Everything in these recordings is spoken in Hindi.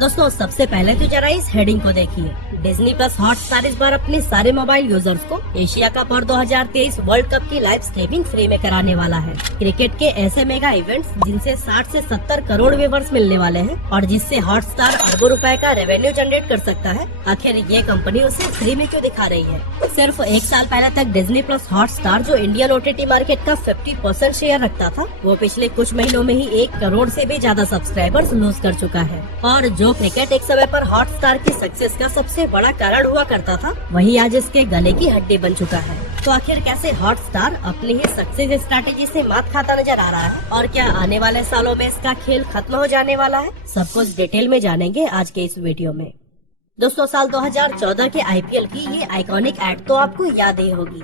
दोस्तों सबसे पहले तो जरा इस हेडिंग को देखिए। डिज्नी प्लस हॉटस्टार इस बार अपने सारे मोबाइल यूजर्स को एशिया कप और 2023 वर्ल्ड कप की लाइव स्ट्रीमिंग फ्री में कराने वाला है। क्रिकेट के ऐसे मेगा इवेंट्स जिनसे 60 से 70 करोड़ व्यूअर्स मिलने वाले हैं और जिससे हॉटस्टार अरबों रुपए का रेवेन्यू जनरेट कर सकता है, आखिर ये कंपनी उसे फ्री में क्यों दिखा रही है। सिर्फ एक साल पहले तक डिज्नी प्लस हॉटस्टार जो इंडियन OTT मार्केट का 50% शेयर रखता था, वो पिछले कुछ महीनों में ही 1 करोड़ से भी ज्यादा सब्सक्राइबर्स लूज कर चुका है। और जो क्रिकेट एक समय पर हॉटस्टार की सक्सेस का सबसे बड़ा कारण हुआ करता था, वही आज इसके गले की हड्डी बन चुका है। तो आखिर कैसे हॉटस्टार अपनी ही सक्सेस स्ट्रैटेजी से मात खाता नजर आ रहा है और क्या आने वाले सालों में इसका खेल खत्म हो जाने वाला है, सब कुछ डिटेल में जानेंगे आज के इस वीडियो में। दोस्तों साल 2014 के IPL की ये आइकॉनिक एड तो आपको याद ही होगी।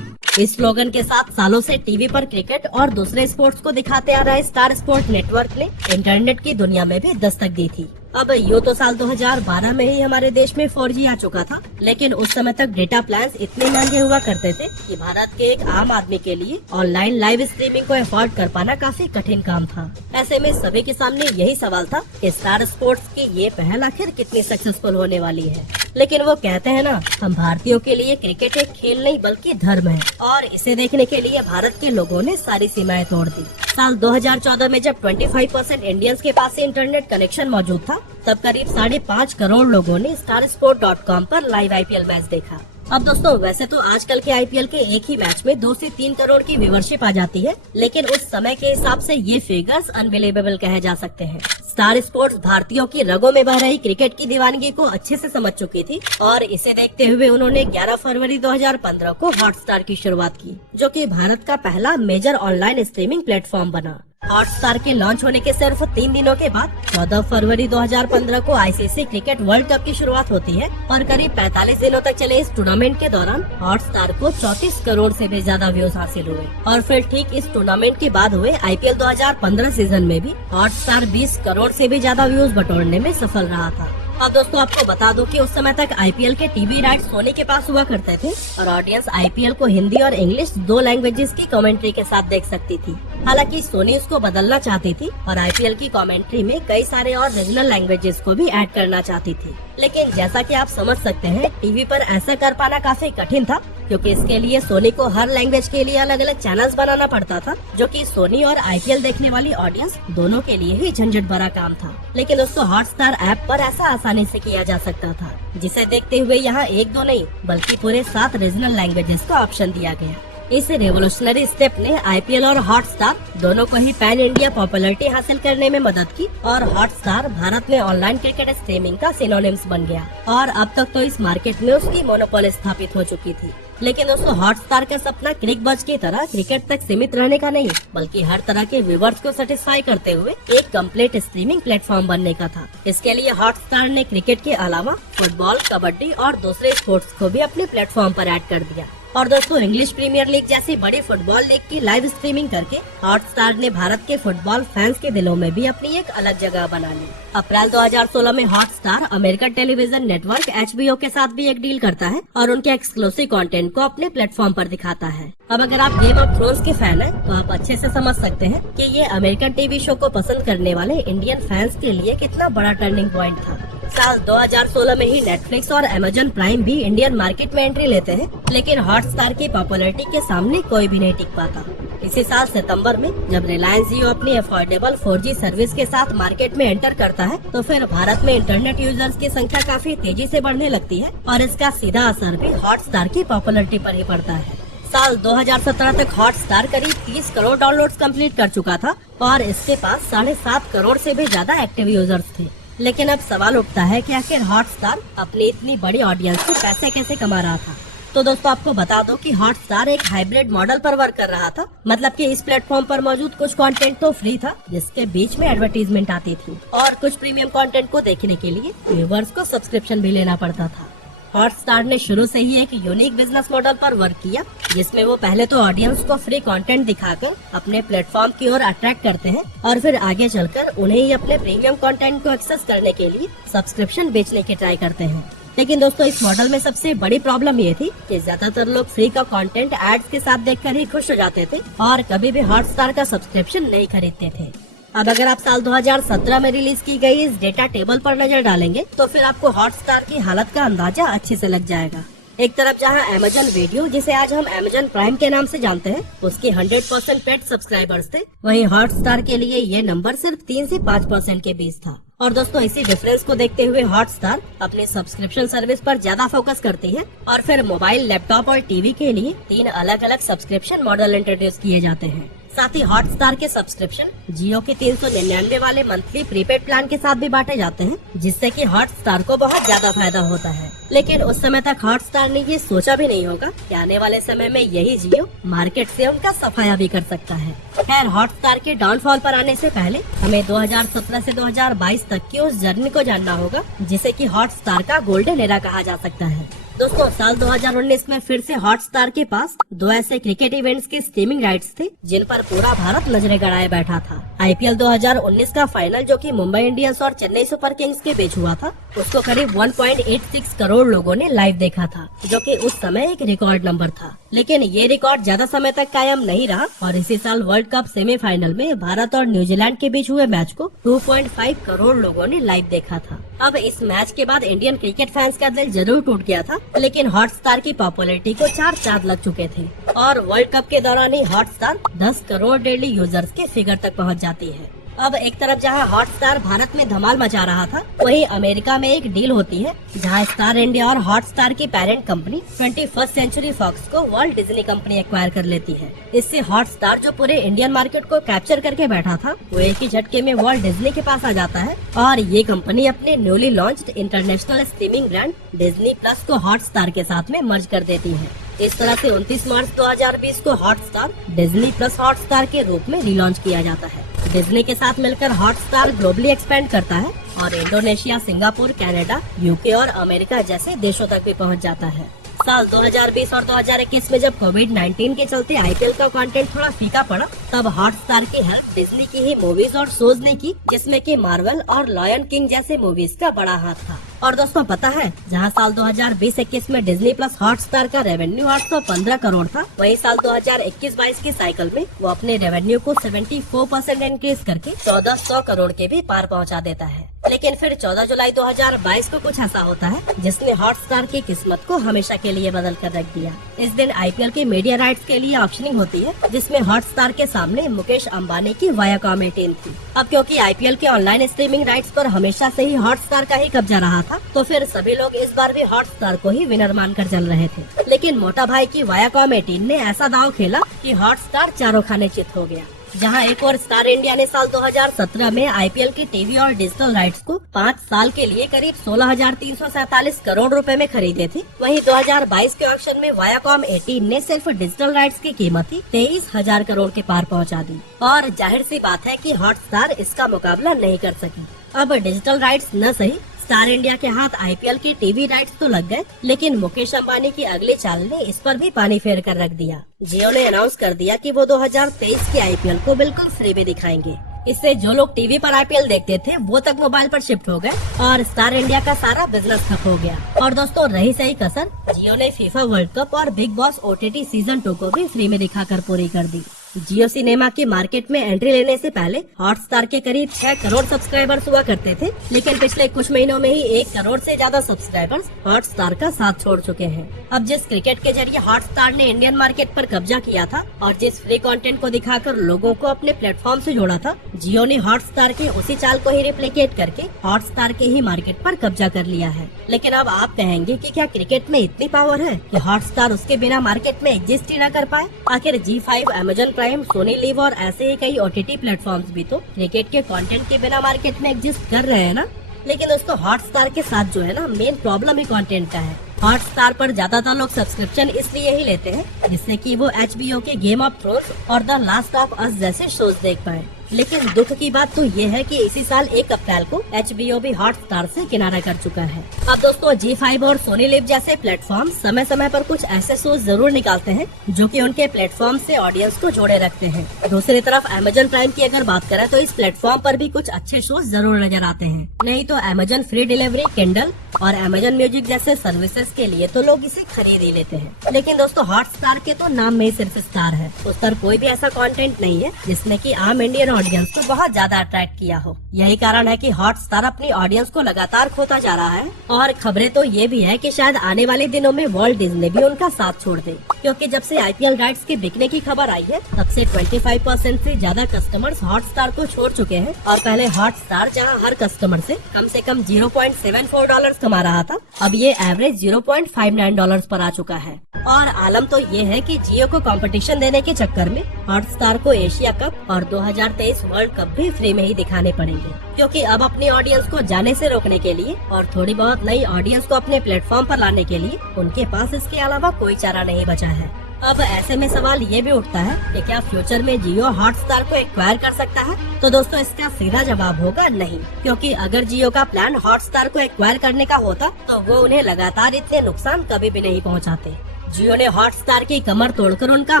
इस स्लोगन के साथ सालों से टीवी पर क्रिकेट और दूसरे स्पोर्ट्स को दिखाते आ रहे स्टार स्पोर्ट नेटवर्क ने इंटरनेट की दुनिया में भी दस्तक दी थी। अब यूँ तो साल 2012 में ही हमारे देश में 4G आ चुका था, लेकिन उस समय तक डेटा प्लान्स इतने महंगे हुआ करते थे कि भारत के एक आम आदमी के लिए ऑनलाइन लाइव स्ट्रीमिंग को अफोर्ड कर पाना काफी कठिन काम था। ऐसे में सभी के सामने यही सवाल था कि स्टार स्पोर्ट्स की ये पहल आखिर कितनी सक्सेसफुल होने वाली है। लेकिन वो कहते हैं ना, हम भारतीयों के लिए क्रिकेट एक खेल नहीं बल्कि धर्म है और इसे देखने के लिए भारत के लोगों ने सारी सीमाएं तोड़ दी। साल 2014 में जब 25% इंडियंस के पास इंटरनेट कनेक्शन मौजूद था, तब करीब 5.5 करोड़ लोगों ने starsport.com पर लाइव IPL मैच देखा। अब दोस्तों वैसे तो आजकल के IPL के एक ही मैच में 2 से 3 करोड़ की व्यूवरशिप आ जाती है, लेकिन उस समय के हिसाब से ये फिगर्स अनबिलीवेबल कहे जा सकते हैं। स्टार स्पोर्ट्स भारतीयों की रगों में बह रही क्रिकेट की दीवानगी को अच्छे से समझ चुकी थी और इसे देखते हुए उन्होंने 11 फरवरी 2015 को हॉटस्टार की शुरुआत की, जो कि भारत का पहला मेजर ऑनलाइन स्ट्रीमिंग प्लेटफॉर्म बना। हॉटस्टार के लॉन्च होने के सिर्फ 3 दिनों के बाद 14 फरवरी 2015 को ICC क्रिकेट वर्ल्ड कप की शुरुआत होती है और करीब 45 दिनों तक चले इस टूर्नामेंट के दौरान हॉटस्टार को 34 करोड़ से भी ज्यादा व्यूज हासिल हुए। और फिर ठीक इस टूर्नामेंट के बाद हुए IPL 2015 सीजन में भी हॉटस्टार 20 करोड़ से भी ज्यादा व्यूज बटोरने में सफल रहा था। अब दोस्तों आपको बता दूं कि उस समय तक IPL के टीवी राइट्स सोनी के पास हुआ करते थे और ऑडियंस IPL को हिंदी और इंग्लिश 2 लैंग्वेजेस की कमेंट्री के साथ देख सकती थी। हालांकि सोनी उसको बदलना चाहती थी और IPL की कमेंट्री में कई सारे और रीजनल लैंग्वेजेस को भी ऐड करना चाहती थी, लेकिन जैसा कि आप समझ सकते हैं टीवी पर ऐसा कर पाना काफी कठिन था, क्योंकि इसके लिए सोनी को हर लैंग्वेज के लिए अलग अलग चैनल्स बनाना पड़ता था, जो कि सोनी और IPL देखने वाली ऑडियंस दोनों के लिए ही झंझट भरा काम था। लेकिन दोस्तों हॉटस्टार ऐप पर ऐसा आसानी से किया जा सकता था, जिसे देखते हुए यहाँ 1-2 नहीं बल्कि पूरे 7 रीजनल लैंग्वेजेस का ऑप्शन दिया गया। इस रेवोल्यूशनरी स्टेप ने IPL और हॉटस्टार दोनों को ही पैन इंडिया पॉपुलैरिटी हासिल करने में मदद की और हॉटस्टार भारत में ऑनलाइन क्रिकेट स्ट्रीमिंग का सिनोनिम्स बन गया और अब तक तो इस मार्केट में उसकी मोनोपोली स्थापित हो चुकी थी। लेकिन दोस्तों हॉटस्टार का सपना क्रिकबज़ की तरह क्रिकेट तक सीमित रहने का नहीं, बल्कि हर तरह के व्यूअर्स को सेटिस्फाई करते हुए एक कंप्लीट स्ट्रीमिंग प्लेटफॉर्म बनने का था। इसके लिए हॉटस्टार ने क्रिकेट के अलावा फुटबॉल, कबड्डी और दूसरे स्पोर्ट्स को भी अपने प्लेटफॉर्म पर ऐड कर दिया। और दोस्तों इंग्लिश प्रीमियर लीग जैसी बड़ी फुटबॉल लीग की लाइव स्ट्रीमिंग करके हॉटस्टार ने भारत के फुटबॉल फैंस के दिलों में भी अपनी एक अलग जगह बना ली। अप्रैल 2016 में Hotstar American television network HBO के साथ भी एक डील करता है और उनके एक्सक्लूसिव कंटेंट को अपने प्लेटफॉर्म पर दिखाता है। अब अगर आप गेम ऑफ थ्रोन्स के फैन हैं, तो आप अच्छे से समझ सकते हैं कि ये अमेरिकन टीवी शो को पसंद करने वाले इंडियन फैंस के लिए कितना बड़ा टर्निंग पॉइंट था। साल 2016 में ही नेटफ्लिक्स और Amazon प्राइम भी इंडियन मार्केट में एंट्री लेते हैं, लेकिन हॉटस्टार की पॉपुलैरिटी के सामने कोई भी नहीं टिक पाता। इसी साल सितंबर में जब रिलायंस जियो अपनी अफोर्डेबल 4G सर्विस के साथ मार्केट में एंटर करता है, तो फिर भारत में इंटरनेट यूजर्स की संख्या काफी तेजी से बढ़ने लगती है और इसका सीधा असर भी हॉटस्टार की पॉपुलैरिटी पर ही पड़ता है। साल 2017 तक हॉटस्टार करीब 30 करोड़ डाउनलोड्स कंप्लीट कर चुका था और इसके पास 7.5 करोड़ से भी ज्यादा एक्टिव यूजर्स थे। लेकिन अब सवाल उठता है कि आखिर हॉटस्टार अपनी इतनी बड़ी ऑडियंस से पैसे कैसे कमा रहा था। तो दोस्तों आपको बता दो कि हॉटस्टार एक हाइब्रिड मॉडल पर वर्क कर रहा था, मतलब कि इस प्लेटफॉर्म पर मौजूद कुछ कंटेंट तो फ्री था, जिसके बीच में एडवर्टीजमेंट आती थी, और कुछ प्रीमियम कंटेंट को देखने के लिए व्यूअर्स को सब्सक्रिप्शन भी लेना पड़ता था। हॉटस्टार ने शुरू से ही एक यूनिक बिजनेस मॉडल पर वर्क किया, जिसमें वो पहले तो ऑडियंस को फ्री कंटेंट दिखाकर अपने प्लेटफॉर्म की ओर अट्रैक्ट करते हैं और फिर आगे चलकर उन्हें ही अपने प्रीमियम कंटेंट को एक्सेस करने के लिए सब्सक्रिप्शन बेचने की ट्राई करते हैं। लेकिन दोस्तों इस मॉडल में सबसे बड़ी प्रॉब्लम ये थी कि ज्यादातर लोग फ्री का कंटेंट एड्स के साथ देखकर ही खुश हो जाते थे और कभी भी हॉटस्टार का सब्सक्रिप्शन नहीं खरीदते थे। अब अगर आप साल 2017 में रिलीज की गई इस डेटा टेबल पर नजर डालेंगे तो फिर आपको हॉटस्टार की हालत का अंदाजा अच्छे से लग जाएगा। एक तरफ जहां अमेजन वीडियो, जिसे आज हम अमेजन प्राइम के नाम से जानते हैं, उसके 100% पेड सब्सक्राइबर्स थे, वहीं हॉटस्टार के लिए ये नंबर सिर्फ 3 से 5% के बीच था। और दोस्तों इसी डिफरेंस को देखते हुए हॉटस्टार अपने सब्सक्रिप्शन सर्विस पर ज्यादा फोकस करती है और फिर मोबाइल, लैपटॉप और टीवी के लिए 3 अलग अलग सब्सक्रिप्शन मॉडल इंट्रोड्यूस किए जाते हैं। साथ ही हॉटस्टार के सब्सक्रिप्शन जियो के 399 वाले मंथली प्रीपेड प्लान के साथ भी बांटे जाते हैं, जिससे कि हॉटस्टार को बहुत ज्यादा फायदा होता है। लेकिन उस समय तक हॉटस्टार ने ये सोचा भी नहीं होगा कि आने वाले समय में यही जियो मार्केट से उनका सफाया भी कर सकता है। खैर, हॉटस्टार के डाउनफॉल पर आने से पहले हमें 2017 से 2022 तक की उस जर्नी को जानना होगा जिसे कि हॉटस्टार का गोल्डन एरा कहा जा सकता है। दोस्तों साल 2019 में फिर से हॉटस्टार के पास 2 ऐसे क्रिकेट इवेंट्स के स्ट्रीमिंग राइट्स थे जिन पर पूरा भारत नजरें गड़ाए बैठा था। आईपीएल 2019 का फाइनल, जो कि मुंबई इंडियंस और चेन्नई सुपर किंग्स के बीच हुआ था, उसको करीब 1.86 करोड़ लोगों ने लाइव देखा था, जो कि उस समय एक रिकॉर्ड नंबर था। लेकिन ये रिकॉर्ड ज्यादा समय तक कायम नहीं रहा और इसी साल वर्ल्ड कप सेमीफाइनल में भारत और न्यूजीलैंड के बीच हुए मैच को 2.5 करोड़ लोगों ने लाइव देखा था। अब इस मैच के बाद इंडियन क्रिकेट फैंस का दिल जरूर टूट गया था, लेकिन हॉटस्टार की पॉपुलैरिटी को 4 चांद लग चुके थे और वर्ल्ड कप के दौरान ही हॉटस्टार 10 करोड़ डेली यूजर्स के फिगर तक पहुंच जाती है। अब एक तरफ जहां हॉटस्टार भारत में धमाल मचा रहा था, वहीं अमेरिका में एक डील होती है जहां स्टार इंडिया और हॉटस्टार की parent company 21st century Fox को वर्ल्ड डिज्नी कंपनी एक्वायर कर लेती है। इससे हॉटस्टार, जो पूरे इंडियन मार्केट को कैप्चर करके बैठा था, वो एक ही झटके में वर्ल्ड डिज्नी के पास आ जाता है और ये कंपनी अपने newly launched international streaming brand Disney plus को हॉटस्टार के साथ में मर्ज कर देती है। इस तरह से 29 मार्च 2020 को हॉटस्टार डिज्नी प्लस हॉटस्टार के रूप में रिलॉन्च किया जाता है। डिज्नी के साथ मिलकर हॉटस्टार ग्लोबली एक्सपेंड करता है और इंडोनेशिया, सिंगापुर, कनाडा, यूके और अमेरिका जैसे देशों तक भी पहुंच जाता है। साल 2020 और 2021 में जब कोविड-19 के चलते आईपीएल का कंटेंट थोड़ा फीका पड़ा, तब हॉटस्टार की हेल्प डिज्नी की ही मूवीज और शोज ने की, जिसमें कि मार्वल और लॉयन किंग जैसे मूवीज का बड़ा हाथ था। और दोस्तों पता है, जहां साल 2020-21 में डिज्नी प्लस हॉटस्टार का रेवेन्यू 815 करोड़ था, वहीं साल 2021-22 के साइकिल में वो अपने रेवेन्यू को 74% इंक्रीज करके 1400 करोड़ के भी पार पहुंचा देता है। लेकिन फिर 14 जुलाई 2022 को कुछ ऐसा होता है जिसने हॉटस्टार की किस्मत को हमेशा के लिए बदल कर रख दिया। इस दिन आईपीएल के मीडिया राइट्स के लिए ऑक्शनिंग होती है, जिसमें हॉटस्टार के सामने मुकेश अंबानी की वायाकॉम 18 थी। अब क्योंकि आईपीएल के ऑनलाइन स्ट्रीमिंग राइट्स पर हमेशा से ही हॉटस्टार का ही कब्जा रहा था, तो फिर सभी लोग इस बार भी हॉटस्टार को ही विनर मानकर चल रहे थे। लेकिन मोटा भाई की वायाकॉम 18 ने ऐसा दांव खेला कि हॉटस्टार चारों खाने चित हो गया। जहां एक और स्टार इंडिया ने साल 2017 में आईपीएल की टीवी और डिजिटल राइट्स को 5 साल के लिए करीब 16,347 करोड़ रुपए में खरीदे थे, वहीं 2022 के ऑक्शन में वायाकॉम 18 ने सिर्फ डिजिटल राइट्स की कीमत ही 23,000 करोड़ के पार पहुंचा दी। और जाहिर सी बात है कि हॉटस्टार इसका मुकाबला नहीं कर सकी। अब डिजिटल राइट्स न सही, स्टार इंडिया के हाथ आईपीएल की टीवी राइट्स तो लग गए, लेकिन मुकेश अंबानी की अगली चाल ने इस पर भी पानी फेर कर रख दिया। जियो ने अनाउंस कर दिया कि वो 2023 के आईपीएल को बिल्कुल फ्री में दिखाएंगे। इससे जो लोग टीवी पर आईपीएल देखते थे वो तक मोबाइल पर शिफ्ट हो गए और स्टार इंडिया का सारा बिजनेस ठप हो गया। और दोस्तों रही सही कसर, जियो ने फीफा वर्ल्ड कप और बिग बॉस ओटीटी सीजन 2 को भी फ्री में दिखाकर पूरी कर दी। जियो सिनेमा की मार्केट में एंट्री लेने से पहले हॉटस्टार के करीब 6 करोड़ सब्सक्राइबर्स हुआ करते थे, लेकिन पिछले कुछ महीनों में ही 1 करोड़ से ज्यादा सब्सक्राइबर्स हॉटस्टार का साथ छोड़ चुके हैं। अब जिस क्रिकेट के जरिए हॉटस्टार ने इंडियन मार्केट पर कब्जा किया था और जिस फ्री कंटेंट को दिखाकर लोगों को अपने प्लेटफॉर्म से जोड़ा था, जियो ने हॉटस्टार के उसी चाल को ही रिप्लिकेट करके हॉटस्टार के ही मार्केट पर कब्जा कर लिया है। लेकिन अब आप कहेंगे कि क्या क्रिकेट में इतनी पावर है कि हॉटस्टार उसके बिना मार्केट में एग्जिस्ट ही न कर पाए? आखिर G5, Amazon prime, Soni live और ऐसे ही कई ओटीटी प्लेटफॉर्म्स भी तो क्रिकेट के कंटेंट के बिना मार्केट में एग्जिस्ट कर रहे हैं ना। लेकिन दोस्तों हॉटस्टार के साथ जो है ना, मेन प्रॉब्लम ही कंटेंट का है। हॉटस्टार पर ज्यादातर लोग सब्सक्रिप्शन इसलिए ही लेते हैं जिससे कि वो HBO के गेम ऑफ थ्रोन्स और द लास्ट ऑफ अस जैसे शोज देख पाए। लेकिन दुख की बात तो ये है कि इसी साल 1 अप्रैल को HBO भी हॉटस्टार से किनारा कर चुका है। अब दोस्तों G5 और सोनी लिव जैसे प्लेटफॉर्म समय समय पर कुछ ऐसे शो जरूर निकालते हैं जो कि उनके प्लेटफॉर्म से ऑडियंस को जोड़े रखते हैं। दूसरी तरफ Amazon प्राइम की अगर बात करें तो इस प्लेटफॉर्म पर भी कुछ अच्छे शो जरूर नजर आते हैं। नहीं तो Amazon फ्री डिलीवरी, किंडल और Amazon म्यूजिक जैसे सर्विसेज के लिए तो लोग इसे खरीद ही लेते हैं। लेकिन दोस्तों हॉटस्टार के तो नाम में ही सिर्फ स्टार है, उस पर कोई भी ऐसा कंटेंट नहीं है जिसने कि आम इंडियन ऑडियंस को बहुत ज्यादा अट्रैक्ट किया हो। यही कारण है कि हॉटस्टार अपनी ऑडियंस को लगातार खोता जा रहा है। और खबरें तो ये भी है कि शायद आने वाले दिनों में वॉल्ट डिज्नी भी उनका साथ छोड़ दे, क्योंकि जब से IPL राइट्स के बिकने की खबर आई है तब से 25% से ज्यादा कस्टमर्स हॉटस्टार को छोड़ चुके हैं। और पहले हॉटस्टार जहां हर कस्टमर से कम $0.74 कमा रहा था, अब ये एवरेज $0.59 पर आ चुका है। और आलम तो ये है कि जियो को कंपटीशन देने के चक्कर में हॉटस्टार को एशिया कप और 2023 वर्ल्ड कप भी फ्री में ही दिखाने पड़ेंगे, क्योंकि अब अपनी ऑडियंस को जाने से रोकने के लिए और थोड़ी बहुत नई ऑडियंस को अपने प्लेटफॉर्म पर लाने के लिए उनके पास इसके अलावा कोई चारा नहीं बचा है। अब ऐसे में सवाल ये भी उठता है कि क्या फ्यूचर में जियो हॉटस्टार को एक्वायर कर सकता है? तो दोस्तों इसका सीधा जवाब होगा नहीं, क्योंकि अगर जियो का प्लान हॉटस्टार को एक्वायर करने का होता तो वो उन्हें लगातार इतने नुकसान कभी भी नहीं पहुंचाते। जियो ने हॉटस्टार की कमर तोड़कर उनका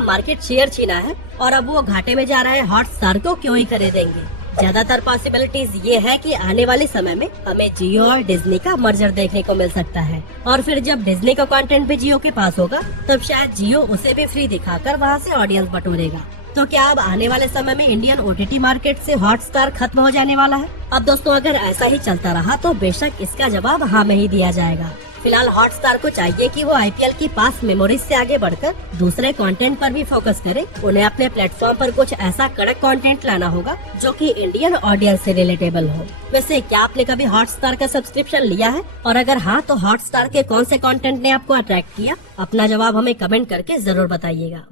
मार्केट शेयर छीना है और अब वो घाटे में जा रहे हॉटस्टार को क्यों ही खरीदेंगे। ज्यादातर पॉसिबिलिटीज ये है कि आने वाले समय में हमें जियो और डिज्नी का मर्जर देखने को मिल सकता है, और फिर जब डिज्नी का कंटेंट भी जियो के पास होगा तब शायद जियो उसे भी फ्री दिखाकर वहां से ऑडियंस बटोरेगा। तो क्या अब आने वाले समय में इंडियन OTT मार्केट से हॉटस्टार खत्म हो जाने वाला है? अब दोस्तों अगर ऐसा ही चलता रहा तो बेशक इसका जवाब हाँ में ही दिया जाएगा। फिलहाल हॉटस्टार को चाहिए कि वो IPL की पास मेमोरीज से आगे बढ़कर दूसरे कंटेंट पर भी फोकस करे। उन्हें अपने प्लेटफॉर्म पर कुछ ऐसा कड़क कंटेंट लाना होगा जो कि इंडियन ऑडियंस से रिलेटेबल हो। वैसे क्या आपने कभी हॉटस्टार का सब्सक्रिप्शन लिया है? और अगर हाँ तो हॉटस्टार के कौन से कंटेंट ने आपको अट्रैक्ट किया? अपना जवाब हमें कमेंट करके जरूर बताइएगा।